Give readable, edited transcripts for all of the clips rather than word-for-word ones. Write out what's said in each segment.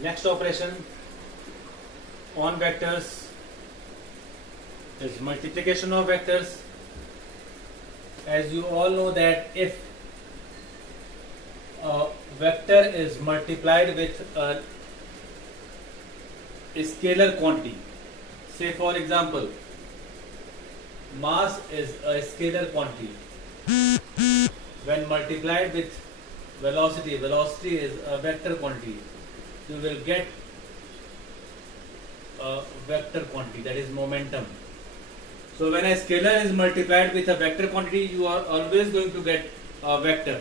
Next operation on vectors is multiplication of vectors. As you all know that if a vector is multiplied with a scalar quantity, say for example mass is a scalar quantity, when multiplied with velocity is a vector quantity, you will get a vector quantity, that is momentum. So when a scalar is multiplied with a vector quantity, you are always going to get a vector.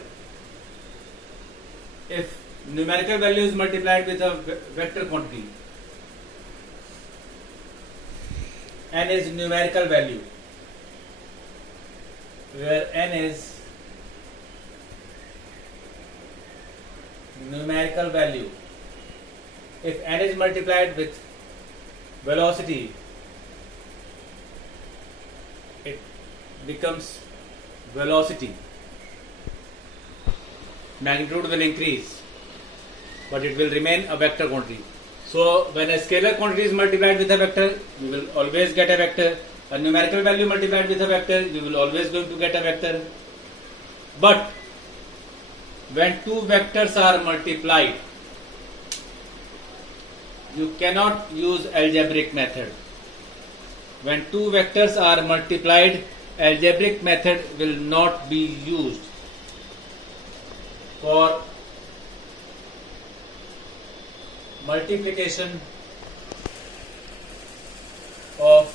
If numerical value is multiplied with a vector quantity, n is numerical value, where n is numerical value. If n is multiplied with velocity, it becomes velocity. Magnitude will increase, but it will remain a vector quantity. So when a scalar quantity is multiplied with a vector, you will always get a vector. A numerical value multiplied with a vector, you will always going to get a vector. But when two vectors are multiplied, you cannot use algebraic method. When two vectors are multiplied, algebraic method will not be used. For multiplication of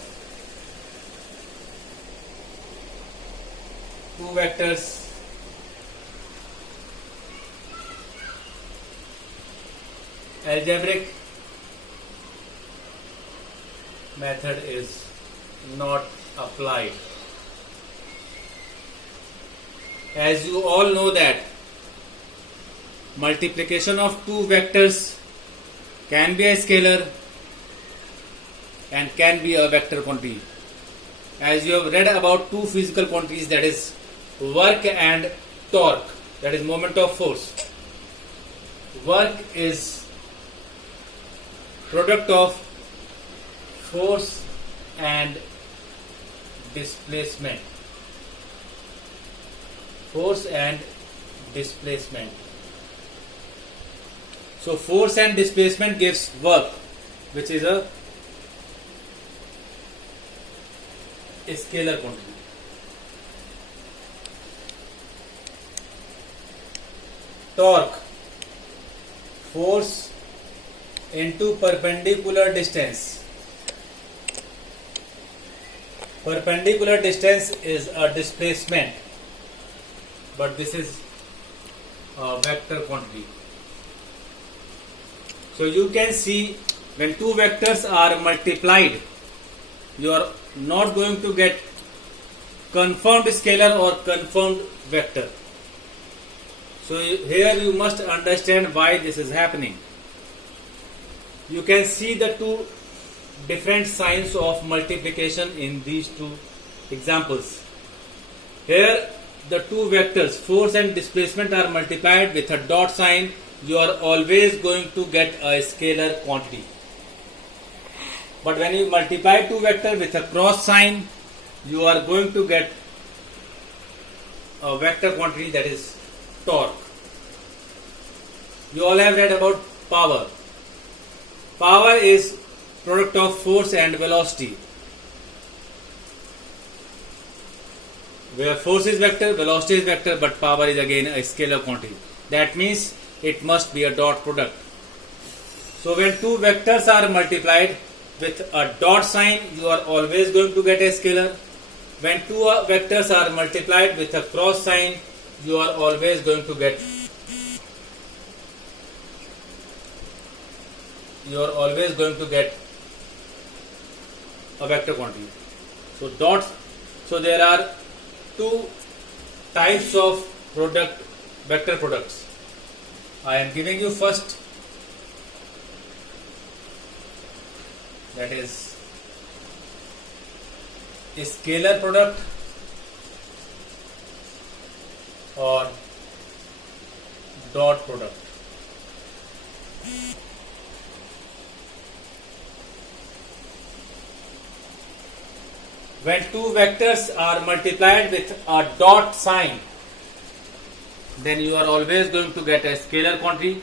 two vectors, algebraic method is not applied. As you all know that multiplication of two vectors can be a scalar and can be a vector quantity. As you have read about two physical quantities, that is work and torque, that is moment of force. Work is product of force and displacement. Force and displacement. So force and displacement gives work, which is a scalar quantity. Torque, force into perpendicular distance. Perpendicular distance is a displacement, but this is a vector quantity. So you can see when two vectors are multiplied, you are not going to get confirmed scalar or confirmed vector. So here you must understand why this is happening. You can see the two different signs of multiplication in these two examples. Here the two vectors force and displacement are multiplied with a dot sign. You are always going to get a scalar quantity. But when you multiply two vectors with a cross sign, you are going to get a vector quantity, that is torque. You all have read about power. Power is product of force and velocity. Where force is vector, velocity is vector, but power is again a scalar quantity. That means it must be a dot product. So when two vectors are multiplied with a dot sign, you are always going to get a scalar. When two vectors are multiplied with a cross sign, you are always going to get a vector quantity. So dots. So there are two types of vector products. I am giving you first, that is a scalar product or dot product. When two vectors are multiplied with a dot sign, then you are always going to get a scalar quantity,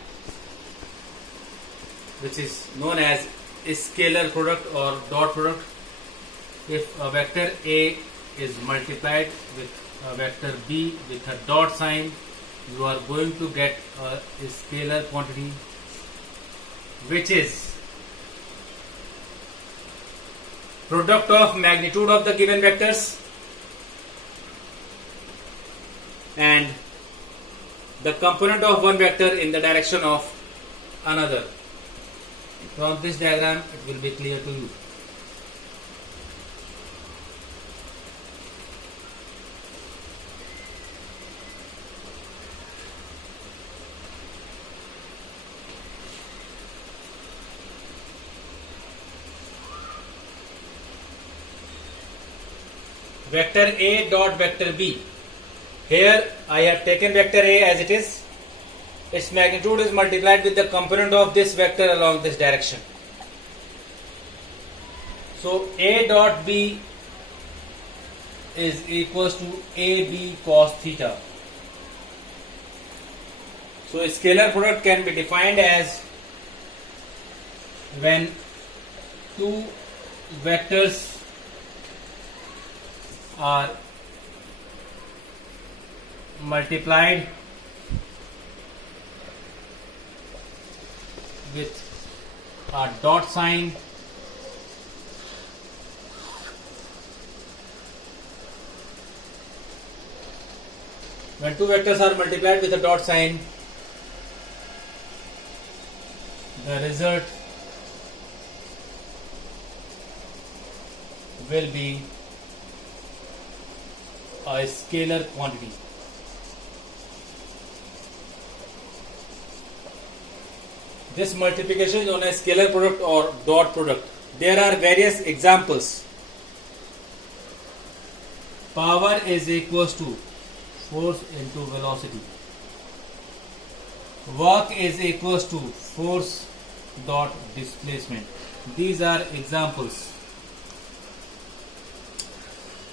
which is known as scalar product or dot product. If a vector A is multiplied with a vector B with a dot sign, you are going to get a scalar quantity which is product of magnitude of the given vectors and the component of one vector in the direction of another. From this diagram it will be clear to you. Vector A dot vector B. Here I have taken vector A as it is. Its magnitude is multiplied with the component of this vector along this direction. So A dot B is equals to AB cos theta. So a scalar product can be defined as when two vectors are multiplied with a dot sign when two vectors are multiplied with a dot sign, the result will be a scalar quantity. This multiplication is known as scalar product or dot product. There are various examples. Power is equals to force into velocity. Work is equals to force dot displacement. These are examples.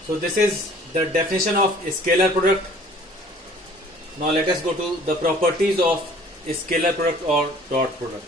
So this is the definition of a scalar product. Now let us go to the properties of a scalar product or dot product.